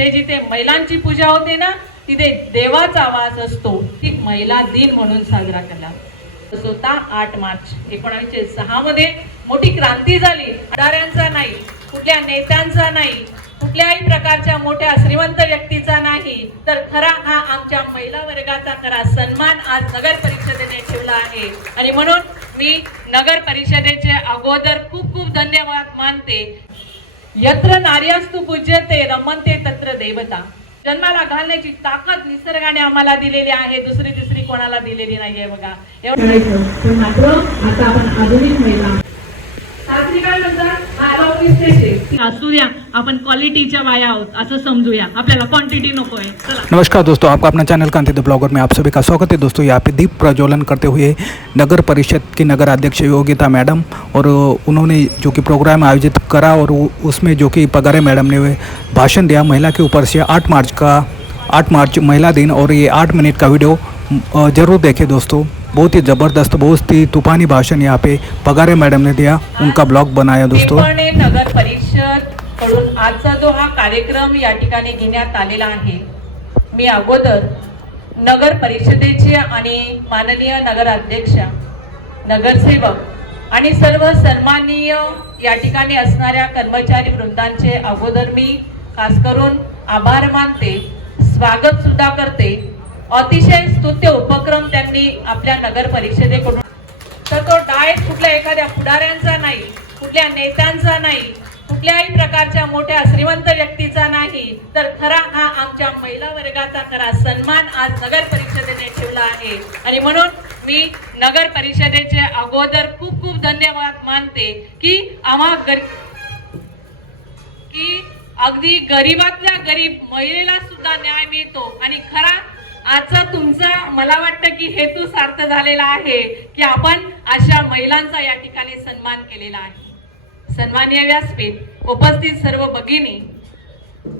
जिथे जिथे महिलांची पूजा होते ना तिथे देवाचा आवाज असतो. ती महिला दिन म्हणून साजरा केला होता. 8 मार्च 1906 मध्ये मोठी क्रांती झाली. अडाऱ्यांचा नाही, कुठल्या नेत्यांचा नाही, कुठल्याही प्रकारच्या मोठ्या श्रीमंत व्यक्तीचा नाही, तर खरा हा आमच्या महिला वर्गाचा खरा सन्मान आज नगर परिषदेने ठेवला आहे. आणि म्हणून मी नगर परिषदेचे अगोदर खूप खूप धन्यवाद मानते. यत्र नार्यास्तु पूज्यते रमन्ते तत्र देवता. जन्माला घालण्याची ताकद निसर्गाने आम्हाला दिलेली आहे, दुसरी तिसरी कोणाला दिलेली नाहीये. बघा पण मात्र आता आपण आधुनिक महिला असू द्या, आपण क्वालिटीच्या वाया आहोत असं समजूया, आपल्याला क्वांटिटी नकोय. नमस्कार दोस्तों, आपका अपना चैनल कांति द ब्लॉगर में आप सभी का स्वागत है। दोस्तों यहाँ पे दीप प्रज्वलन करते हुए नगर परिषद की नगर अध्यक्ष योगिता मैडम, और उन्होंने जो कि प्रोग्राम आयोजित करा और उसमें जो कि पगारे मैडम ने भाषण दिया महिला के ऊपर से 8 मार्च महिला दिन, और ये 8 मिनट का वीडियो ज़रूर देखें दोस्तों। बहुत ही ज़बरदस्त, बहुत ही तूफानी भाषण यहाँ पे पगारे मैडम ने दिया, उनका ब्लॉग बनाया दोस्तों। नगर परिषद कडून आजचा जो हा कार्यक्रम या ठिकाणी घेण्यात आलेला आहे, मी अगोदर नगर परिषदेचे आणि माननीय नगराध्यक्ष, नगरसेवक आणि सर्व सन्माननीय या ठिकाणी असणाऱ्या कर्मचारी वृंदांचे अगोदर मी खास करून आभार मानते, स्वागत सुद्धा करते. अतिशय स्तुत्य उपक्रम त्यांनी आपल्या नगर परिषदेकडून, तर तो डायट कुठल्या एखाद्या पुढाऱ्यांचा नाही, कुठल्या नेत्यांचा नाही, कुठल्याही प्रकारच्या मोठ्या श्रीमंत व्यक्तीचा नाही, तर खरा हा आमच्या महिला वर्गाचा खरा सन्मान आज नगर परिषदेने ठेवला आहे. आणि म्हणून मी नगर परिषदेचे अगोदर खूप खूप धन्यवाद मानते की अगदी गरीबातल्या गरीब महिलेला सुद्धा न्याय मिळतो. आणि खरा आजचा तुमचा मला वाटतं की हेतू सार्थ झालेला आहे की आपण अशा महिलांचा या ठिकाणी सन्मान केलेला आहे. सन्माननीय व्यासपीठ, उपस्थित सर्व भगिनी,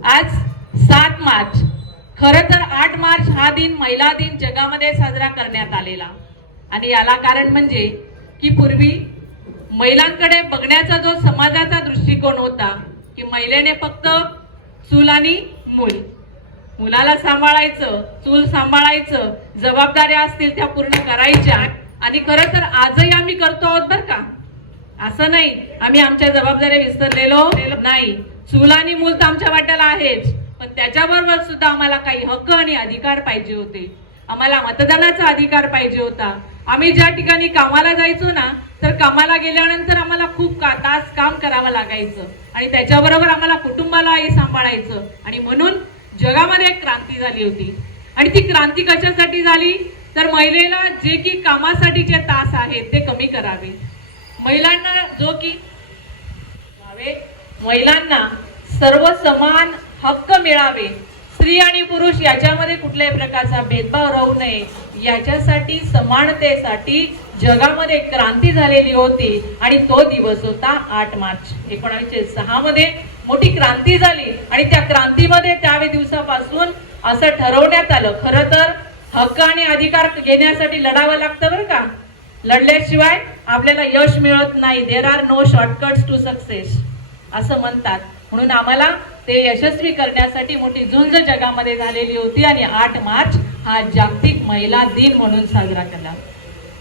आज 7 मार्च, खरं तर 8 मार्च हा दिन महिला दिन जगामध्ये साजरा करण्यात आलेला. आणि याला कारण म्हणजे की पूर्वी महिलांकडे बघण्याचा जो समाजाचा दृष्टिकोन होता की महिलेने फक्त चूल आणि मूल, मुलाला सांभाळायचं, चूल सांभाळायचं, जबाबदाऱ्या असतील त्या पूर्ण करायच्या. आणि खरं तर आजही आम्ही करतो आहोत बरं का, असं नाही आम्ही आमच्या जबाबदाऱ्या विसरलेलो नाही. चूल आणि मूल तर आमच्या वाट्याला आहेच, पण त्याच्याबरोबर सुद्धा आम्हाला काही हक्क आणि अधिकार पाहिजे होते. आम्हाला मतदानाचा अधिकार पाहिजे होता. आम्ही ज्या ठिकाणी कामाला जायचो ना, तर कामाला गेल्यानंतर आम्हाला खूप तास काम करावं लागायचं आणि त्याच्याबरोबर आम्हाला कुटुंबालाही सांभाळायचं. आणि म्हणून जगामध्ये एक क्रांती झाली होती. आणि ती क्रांती कशासाठी झाली, तर महिलेला जे की कामासाठीचे तास आहेत ते कमी करावे, महिलांना जो की महिलांना सर्व समान हक्क मिळावे, स्त्री आणि पुरुष याच्यामध्ये कुठल्याही प्रकारचा भेदभाव राहू नये, याच्यासाठी समानतेसाठी जगामध्ये क्रांती झालेली होती. आणि तो दिवस होता 8 मार्च 1906 मध्ये मोठी क्रांती झाली. आणि त्या क्रांतीमध्ये त्यावे दिवसापासून असं ठरवण्यात आलं, खरं तर हक्क आणि अधिकार घेण्यासाठी लढावं लागतं बरं का, लढल्याशिवाय आपल्याला यश मिळत नाही. There are no shortcuts to success असं म्हणतात. म्हणून आम्हाला ते यशस्वी करण्यासाठी मोठी झुंज जगामध्ये झालेली होती. आणि 8 मार्च हा जागतिक महिला दिन म्हणून साजरा केला.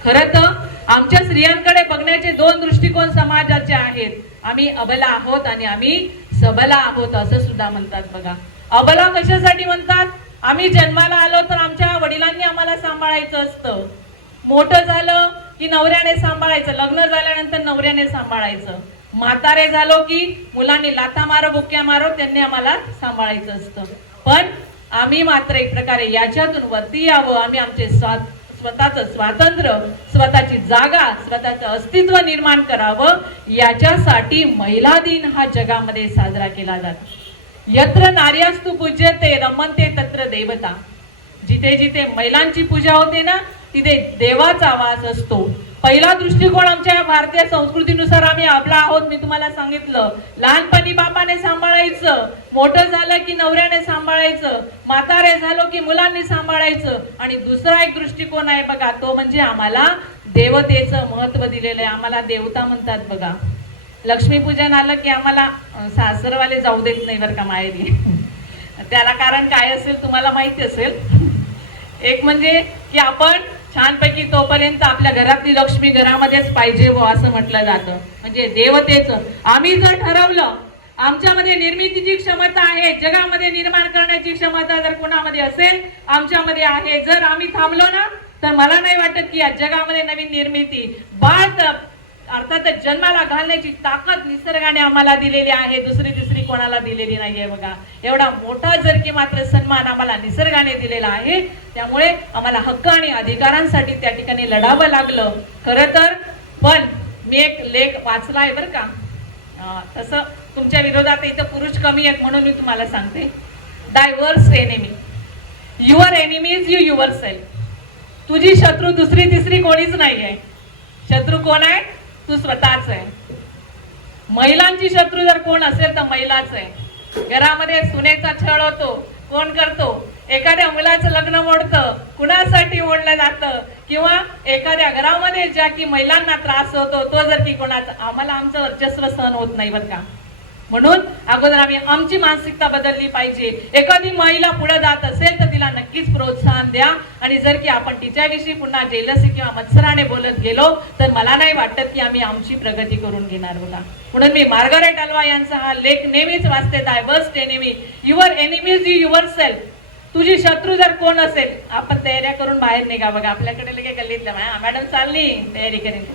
खरं तर आमच्या स्त्रियांकडे बघण्याचे 2 दृष्टिकोन समाजाचे आहेत. आम्ही अबला आहोत आणि आम्ही सबला आहोत असं सुद्धा म्हणतात. बघा, अबला कशासाठी म्हणतात, आम्ही जन्माला आलो तर आमच्या वडिलांनी आम्हाला सांभाळायचं असतं, मोठं झालं की नवऱ्याने सांभाळायचं, लग्न झाल्यानंतर नवऱ्याने सांभाळायचं, म्हातारे झालो की मुलांनी लाथा मारो बुक्या मारो त्यांनी आम्हाला सांभाळायचं असतं. पण आम्ही मात्र एक प्रकारे याच्यातून वरती यावं, आम्ही आमचे स्वतःचं स्वातंत्र्य, स्वतःची जागा, स्वतःचं अस्तित्व निर्माण करावं, याच्यासाठी महिला दिन हा जगामध्ये साजरा केला जातो. यत्र नार्यास्तु पूज्यते रमन्ते तत्र देवता. जिथे जिथे महिलांची पूजा होते ना तिथे देवाचा आवाज असतो. पहिला दृष्टिकोन आमच्या भारतीय संस्कृतीनुसार आम्ही आपला आहोत. मी तुम्हाला सांगितलं, लहानपणी बापाने सांभाळायचं, मोठं झालं की नवऱ्याने सांभाळायचं, म्हातारे झालो की मुलांनी सांभाळायचं. आणि दुसरा एक दृष्टिकोन आहे बघा, तो म्हणजे आम्हाला देवतेचं महत्व दिलेलं आहे. आम्हाला देवता म्हणतात बघा. लक्ष्मीपूजन आलं की आम्हाला सासरवाले जाऊ देत नाही बरं का माहेरी. त्याला कारण काय असेल तुम्हाला माहिती असेल. एक म्हणजे की आपण छानपैकी तोपर्यंत आपल्या घरातली लक्ष्मी घरामध्येच पाहिजे हो असं म्हटलं जातं. म्हणजे देवतेचं आम्ही जर ठरवलं, आमच्यामध्ये निर्मितीची क्षमता आहे, जगामध्ये निर्माण करण्याची क्षमता जर कोणामध्ये असेल आमच्यामध्ये आहे, जर आम्ही थांबलो ना तर मला नाही वाटत की या जगामध्ये नवीन निर्मिती बाळ अर्थातच जन्माला घालण्याची ताकद निसर्गाने आम्हाला दिलेली आहे, दुसरी तिसरी कोणाला दिलेली नाहीये. बघा एवढा मोठा जर की मात्र सन्मान आम्हाला निसर्गाने दिलेला आहे. त्यामुळे आम्हाला हक्क आणि अधिकारांसाठी त्या ठिकाणी लढावं लागलं खरं तर. पण मी एक लेख वाचला आहे बरं का, तसं तुमच्या विरोधात इथं पुरुष कमी आहेत म्हणून मी तुम्हाला सांगते. The worst enemy, your enemy is you yourself. तुझी शत्रू दुसरी तिसरी कोणीच नाही आहे. शत्रू कोण आहे? तू स्वतःच आहे. महिलांची शत्रू जर कोण असेल तर महिलाच आहे. घरामध्ये सुनेचा छळ होतो, कोण करतो? एखाद्या मुलाचं लग्न मोडतं, कुणासाठी मोडलं जातं, किंवा एखाद्या घरामध्ये ज्या की महिलांना त्रास होतो तो जर की कोणाचा, आम्हाला आमचं वर्चस्व सहन होत नाही बरं का. म्हणून अगोदर आम्ही आमची मानसिकता बदलली पाहिजे. एखादी महिला पुढे जात असेल तर तिला नक्कीच प्रोत्साहन द्या. आणि जर की आपण तिच्याविषयी पुन्हा जेलसी किंवा मत्सराने बोलत गेलो तर मला नाही वाटत की आम्ही आमची प्रगती करून घेणार बघा. म्हणून मी मार्गारेट अल्वा यांचा हा लेख नेहमीच वाचते. The worst enemy, your enemy is yourself. तुझी शत्रू जर कोण असेल, आपण तयाऱ्या करून बाहेर निघा. बघा आपल्याकडे लगे गल्लीतल्या मॅडम चालली तयारी करेन,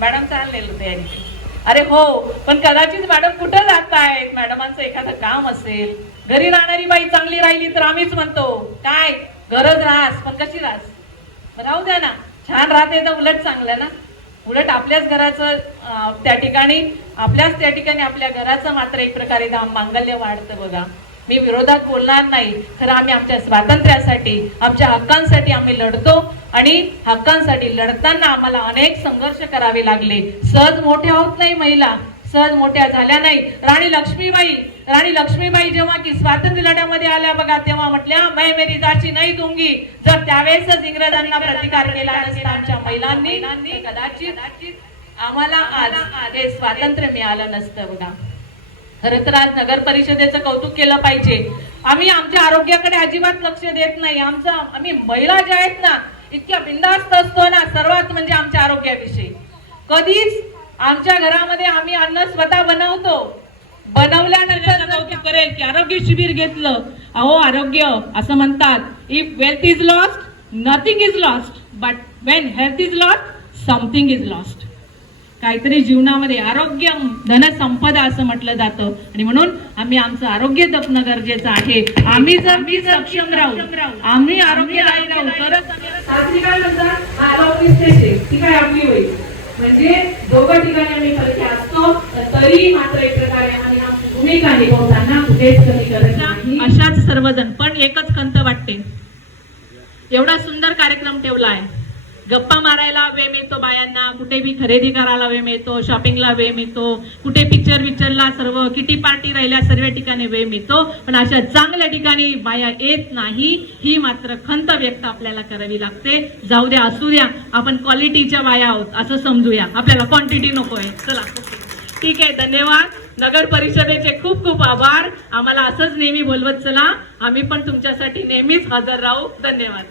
मॅडम चाललेलो तयारी करेन. अरे हो, पण कदाचित मॅडम कुठं जात आहेत, मॅडमांचं एखादं काम असेल. घरी राहणारी बाई चांगली राहिली तर आम्हीच म्हणतो काय गरज राहस, पण कशी राहस राहू द्या ना. छान राहते तर उलट चांगलं ना. उलट आपल्याच घराचं त्या ठिकाणी आपल्या घराचं मात्र एक प्रकारे मांगल्य वाढतं बघा. मी विरोधात बोलणार नाही, खरं आम्ही आमच्या स्वातंत्र्यासाठी, आमच्या हक्कांसाठी आम्ही लढतो. आणि हक्कांसाठी लढताना आम्हाला अनेक संघर्ष करावे लागले. सहज मोठ्या होत नाही महिला, सहज मोठ्या झाल्या नाही. राणी लक्ष्मीबाई जेव्हा की स्वातंत्र्य लढ्यामध्ये आल्या बघा, तेव्हा म्हटल्या मैं मेरी जाची नाही दूंगी. जर त्यावेळेसच इंग्रजांना प्रतिकार केला नसता आमच्या महिलांनी कदाचित आम्हाला आज हे स्वातंत्र्य मिळालं नसतं बघा. खरं तर आज नगर परिषदेचं कौतुक केलं पाहिजे. आम्ही आमच्या आरोग्याकडे अजिबात लक्ष देत नाही. आम्ही महिला ज्या आहेत ना इतक्या बिंदास्त असतो ना, सर्वात म्हणजे आमच्या आरोग्याविषयी. कधीच आमच्या घरामध्ये आम्ही अन्न स्वतः बनवतो. बनवल्यानंतर कौतुक करेल की आरोग्य शिबिर घेतलं. अहो आरोग्य असं म्हणतात, if wealth is lost nothing is lost, but Wien health is lost something is lost. काहीतरी जीवनामध्ये आरोग्य धन संपदा असं म्हटलं जातं. आणि म्हणून आम्ही आमचं आरोग्य जपणं गरजेचं आहे. आम्ही जर सक्षम राहू, आम्ही आरोग्यदायी राहू तरच आपली होईल. म्हणजे दोघं ठिकाणी आम्ही फरके असतो तरी मात्र एक प्रकारे आम्ही आमची भूमिका निभावताना कुठेच कमी करत नाही. अशाच सर्वजण. पण एकच खंत वाटते, एवढा सुंदर कार्यक्रम ठेवला आहे, गप्पा मारायला वेळ मिळतो बायांना, कुठे बी खरेदी करायला वेळ मिळतो, शॉपिंगला वेळ मिळतो, कुठे पिक्चरला सर्व किटी पार्टी राहिल्या सर्व ठिकाणी वेळ मिळतो. पण अशा चांगल्या ठिकाणी बाया येत नाही, ही मात्र खंत व्यक्त आपल्याला करावी लागते. जाऊ द्या, असू द्या, आपण क्वालिटीच्या बाया आहोत असं समजूया, आपल्याला क्वांटिटी नको आहे. चला ठीक आहे, धन्यवाद. नगर परिषदेचे खूप खूप आभार. आम्हाला असंच नेहमी बोलवत चला, आम्ही पण तुमच्यासाठी नेहमीच हजर राहू. धन्यवाद.